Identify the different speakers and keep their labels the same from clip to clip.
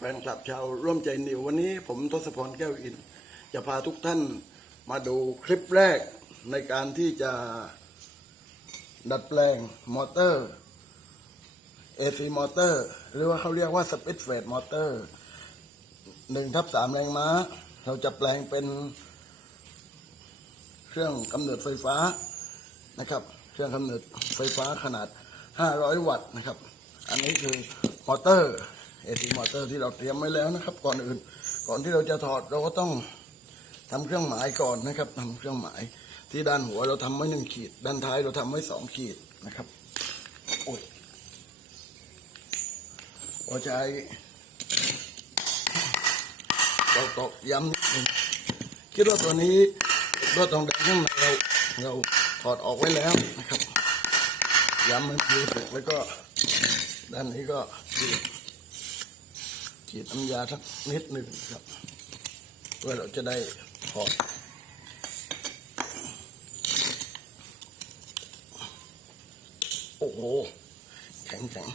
Speaker 1: แฟนคลับชาวร่วมใจนิววันนี้ผมทศพรแก้วอิน จะพาทุกท่านมาดูคลิปแรกในการที่จะดัดแปลงมอเตอร์ AC มอเตอร์ หรือว่าเขาเรียกว่า Speed f e d Motor หนึ่งทับสามแรงม้า เราจะแปลงเป็น เครื่องกำเนิดไฟฟ้านะครับ เครื่องกำเนิดไฟฟ้าขนาด 500 วัตต์นะครับ อันนี้คือมอเตอร์ AC มอเตอร์ที่เราเตรียมไว้แล้วนะครับ ก่อนอื่น ก่อนที่เราจะถอดเราก็ต้องทำเครื่องหมายก่อนนะครับทำเครื่องหมายที่ด้านหัวเราทำไว้หนึ่งขีด ด้านท้ายเราทำไว้สองขีดนะครับโอ้ยพอใช้เราตอกย้ำนิดนึงคิดว่าตัวนี้ตัวตองแดงข้างในเราเราถอดออกไว้แล้วนะครับย้ำมันคือเสร็จแล้วก็ด้านนี้ก็ขีด ขีดน้ำยาสักนิดหนึ่งครับ เพื่อเราจะได้ถอดโอ้โห แข็งแข็ง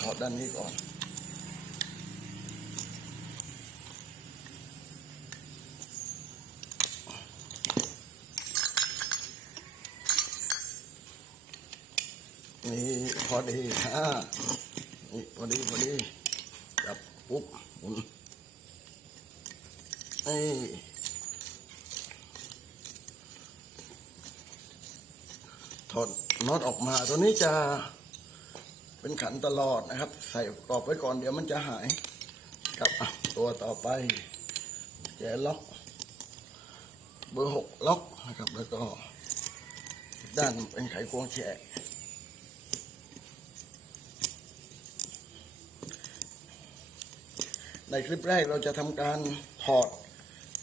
Speaker 1: ถอดด้านนี้ก่อน นี่ พอดีฮะนี่พอดีพอดีจับปุ๊บหมุนนี่ถอดน็อตออกมาตัวนี้จะเป็นขันตลอดนะครับ ใส่กรอบไว้ก่อนเดี๋ยวมันจะหายกับตัวต่อไปแจล็อกเบอร์หกล็อกนะครับแล้วก็อีกด้านเป็นไขควงแฉก ในคลิปแรกเราจะทำการถอด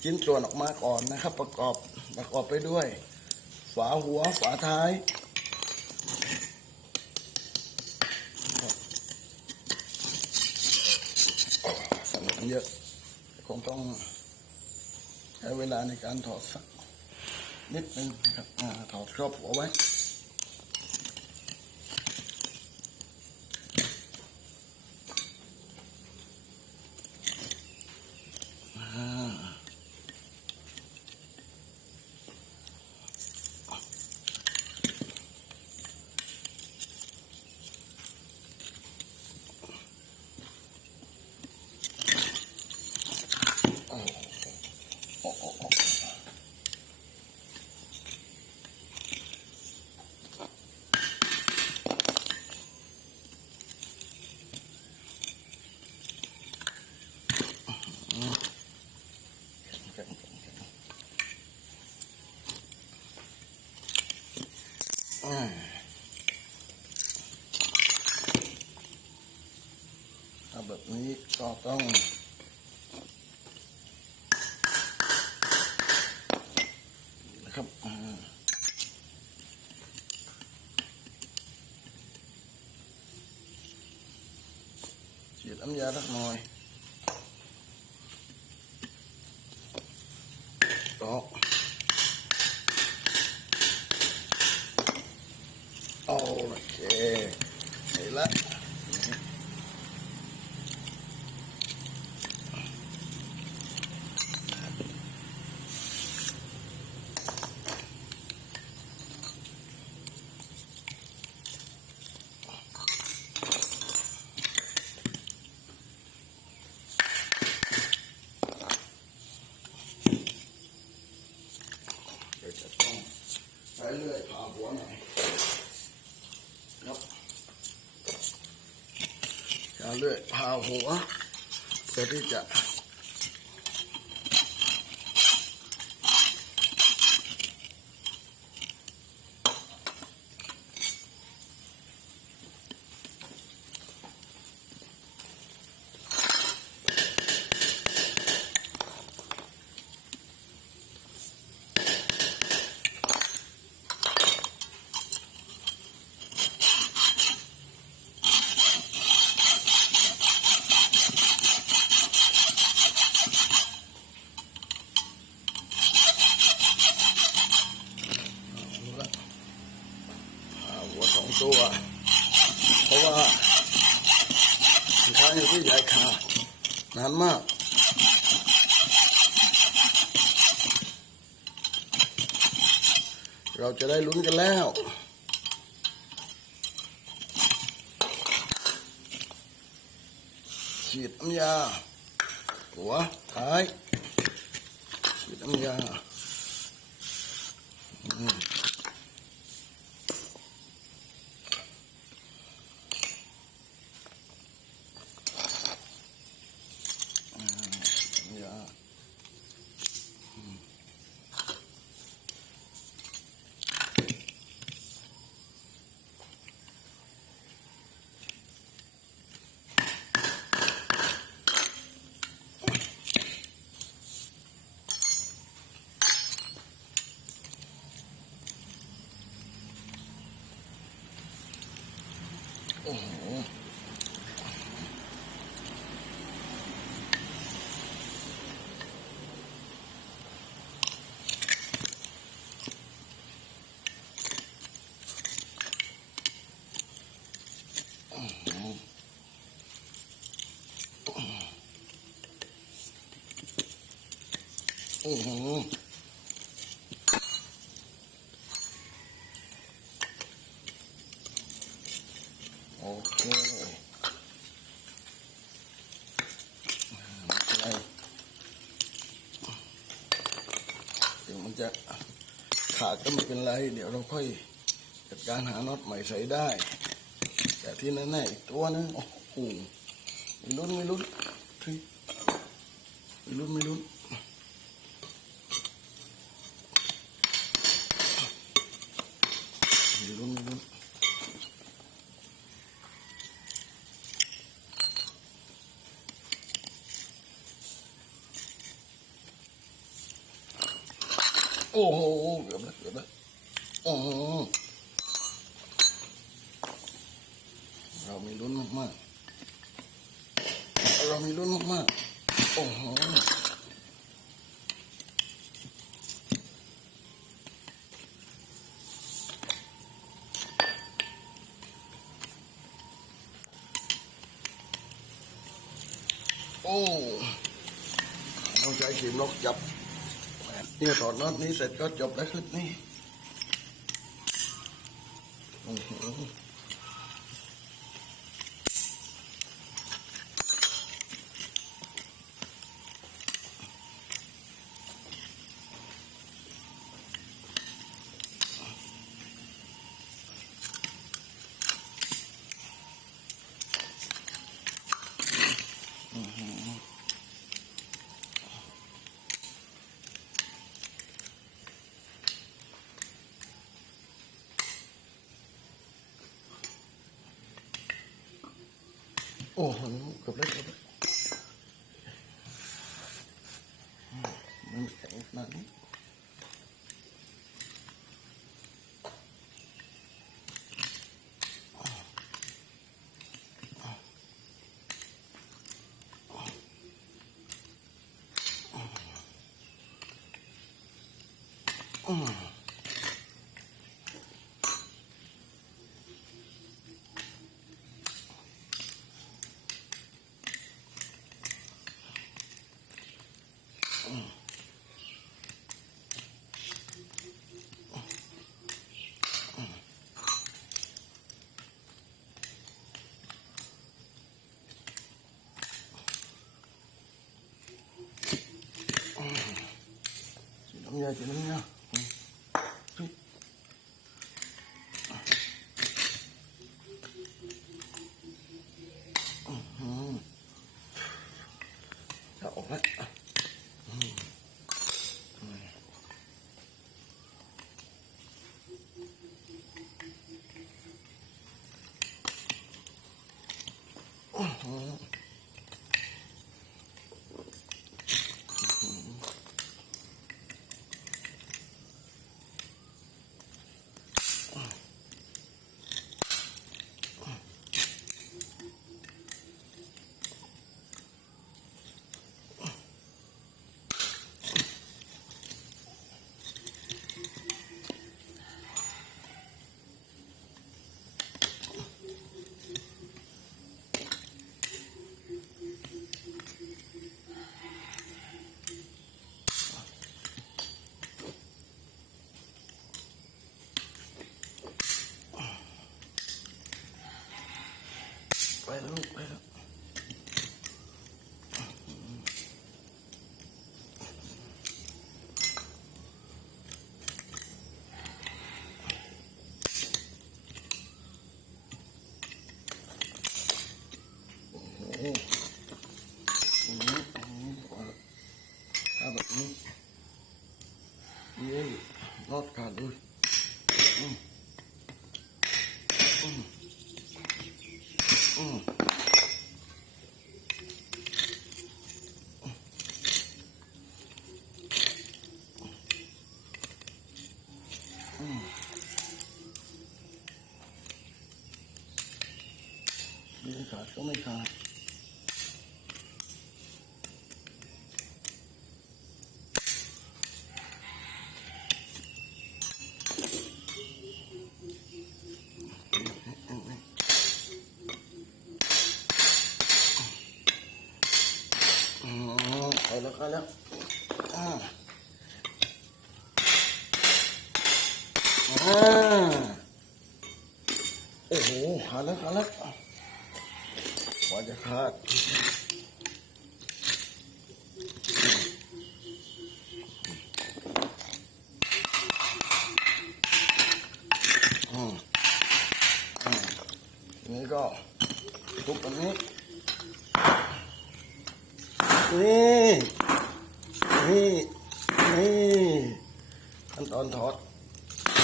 Speaker 1: ชิ้นส่วนออกมาก่อนนะครับ ประกอบประกอบไปด้วย ฝาหัวฝาท้ายสนุกเยอะคงต้องใช้เวลาในการถอดสักนิดนึงนะครับถอดครอบหัวไว้ อ่า ถ้าแบบนี้ก็ต้องนะครับอ่าฉีดน้ำยาสักหน่อยตอก โอเคเห็นละเดี๋ยวจะต้องใช้เลื่อยผ่าหัวหน่อย ครับ เลื่อยพาหัวเพื่อที่จะ เราจะได้ลุ้นกันแล้ว ฉีดน้ำยา หัวท้ายฉีดน้ำยาอืมอ่าน้ำยาอืมโอ้โหโอ้โหโอเคไม่เป็นไรเดี๋ยวมัน จะขาดก็ไม่เป็นไร เดี๋ยวเราค่อยจัดการหาน็อตใหม่ใส่ได้ แต่ที่แน่ๆอีกตัวนึงโอ้โหไม่ลุ้นไม่ลุ้นไม่ลุ้นไม่ลุ้นไม่ลุ้นไม่ลุ้นโอ้โหเกือบแล้วเกือบแล้วโอ้โหเรามีลุ้นมากๆเรามีลุ้นมากๆโอ้โหโอ้ต้องใช้ขีมนกจับ เนี่ยถอดน็อตนี้เสร็จก็จบแล้วคลิปนี้โอ้ โหโอ้โหเกือบแล้วเกือบแล้วมันแข็งขนาดนี้ฉี 怎么样？嗯，就嗯，那我们嗯嗯。 ไม่ขาดก็ไม่ขาด อืมไปแล้วไปแล้วอ่าอ่า โอ้โหขาดแล้วขาดแล้วกว่าจะขาดอืมอืมทีนี้ก็ทุบอันนี้ นี่ นี่ นี่ขั้นตอนถอด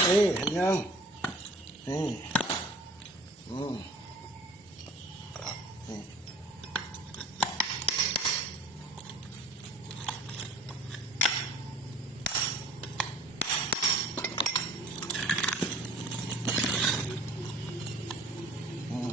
Speaker 1: นี่เห็นยังนี่ อืมนี่อืม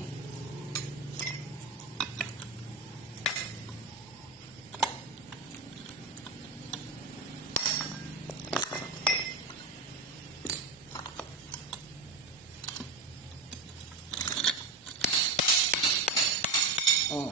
Speaker 1: อืม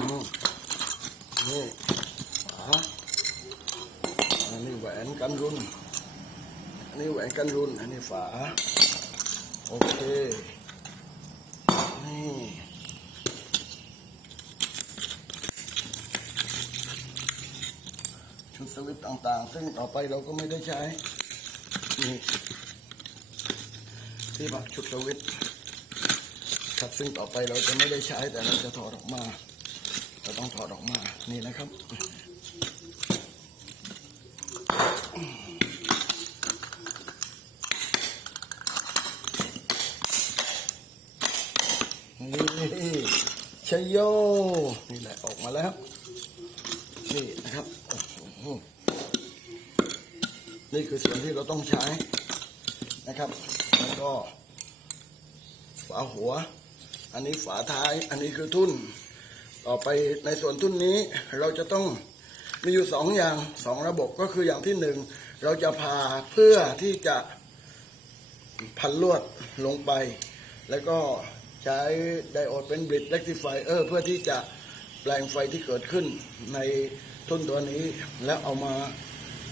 Speaker 1: อืมนี่ฝาอันนี้แหวนกันรุน อันนี้แหวนกันรุน อันนี้ฝา โอเค นี่ชุดสวิตต่างๆ ซึ่งต่อไปเราก็ไม่ได้ใช้ นี่ที่บักชุดสวิตครับซึ่งต่อไปเราจะไม่ได้ใช้แต่เราจะถอดออกมา เราต้องถอดออกมา นี่นะครับ นี่ ชยโย นี่แหละออกมาแล้ว นี่นะครับ นี่คือส่วนที่เราต้องใช้นะครับ แล้วก็ ฝาหัว อันนี้ฝาท้าย อันนี้คือทุ่น ต่อไปในส่วนทุ่นนี้เราจะต้องมีอยู่สองอย่างสองระบบก็คืออย่างที่หนึ่งเราจะพาเพื่อที่จะพันลวดลงไป แล้วก็ ใช้ไดโอดเป็นบริดเ e กติไฟเออร์เพื่อที่จะแปลงไฟที่เกิดขึ้นในทุ่นตัวนี้ แล้วเอามา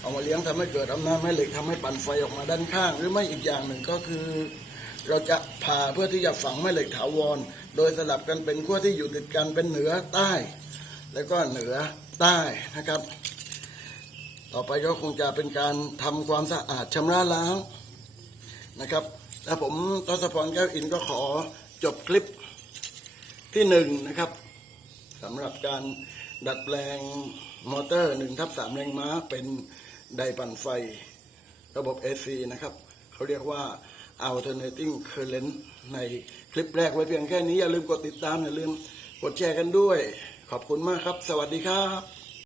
Speaker 1: เอามาเลี้ยงทำให้เกิดอำนาจแม่เหล็กทำให้ปั่นไฟออกมาด้านข้าง หรือไม่อีกอย่างหนึ่งก็คือ เราจะผ่าเพื่อที่จะฝังแม่เหล็กถาวร โดยสลับกันเป็นขั้วที่อยู่ติดกันเป็นเหนือใต้ แล้วก็เหนือใต้นะครับ ต่อไปก็คงจะเป็นการทำความสะอาดชำระล้างนะครับและผมทศพรแก้วอินก็ขอ จบคลิปที่หนึ่งนะครับสำหรับการดัดแปลงมอเตอร์หนึ่งทับสามแรงม้าเป็นไดปั่นไฟระบบ AC นะครับ เขาเรียกว่า alternating current ในคลิปแรกไว้เพียงแค่นี้ อย่าลืมกดติดตาม อย่าลืมกดแชร์กันด้วย ขอบคุณมากครับ สวัสดีครับ